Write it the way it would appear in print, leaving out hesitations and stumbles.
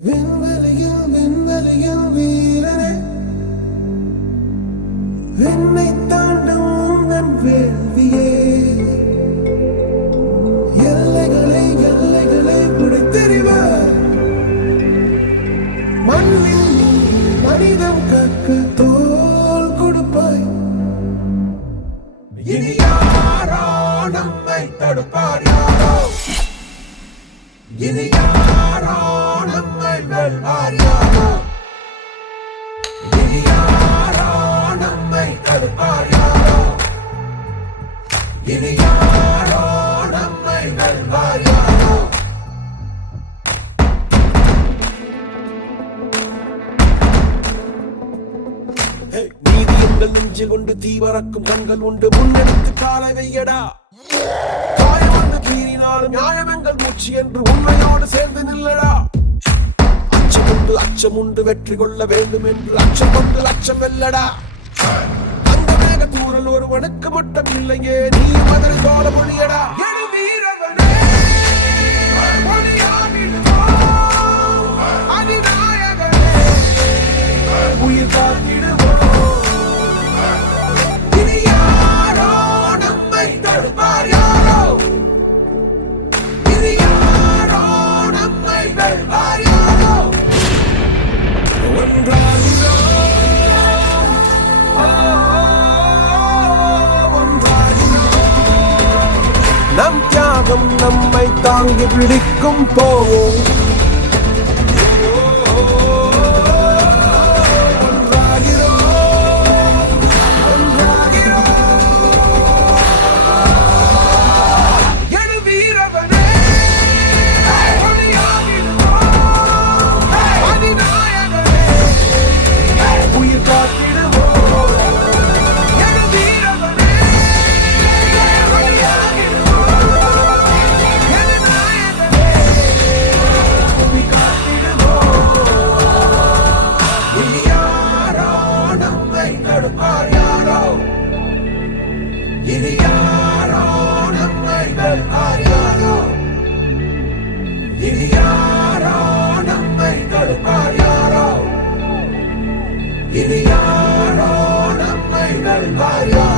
விண்வெளியில் விண்வெளியில் வீரனே, விண்ணை தாண்டும் உந்தன் வேள்வியே, எல்லைகளை எல்லைகளை பிடித்தெறிவார். மண்ணில் மனிதம் கற்க தோல் கொடுப்பாய். இனி யாரோ நம்மை தடுப்பார், யாரோ இனி யாரோ நம்மை வெல்வார், யாரோ இனி யாரோ நம்மை தடுப்பார், யாரோ இனி யாரோ நம்மை வெல்வார், யாரோ. நீதி எங்கள் நெஞ்சு கொண்டு தீவரக்கும் கண்கள் உண்டு, முன்னெடுத்து காலை வையடா. காயம் வந்து கீறினாலும் நியாயம் எங்கள் மூச்சு என்று உண்மையோடு சேர்ந்து நில்லடா. அச்சம் உண்டு வெற்றி கொள்ள வேண்டும் என்று அச்சம் கொண்டு லட்சம் வெல்லடா. அந்த மேக தூரல் ஒருவனுக்கு மட்டும் இல்லையே, நீ மதில் தோல மொழியடா. உயிர் காத்திடுவோம். இனி யாரோ நம்மை தடுப்பார், யாரோ இனி யாரோ நம்மை வெல்வார், யாரோ. நம் தியாகம் நம்மை தாங்கி பிடிக்கும் போவோம். இனி யாரோ நம்மை வெல்வார், யாரோ இனி யாரோ நம்மை தடுப்பார், யாரோ இனி யாரோ நம்மை வெல்வார், யாரோ.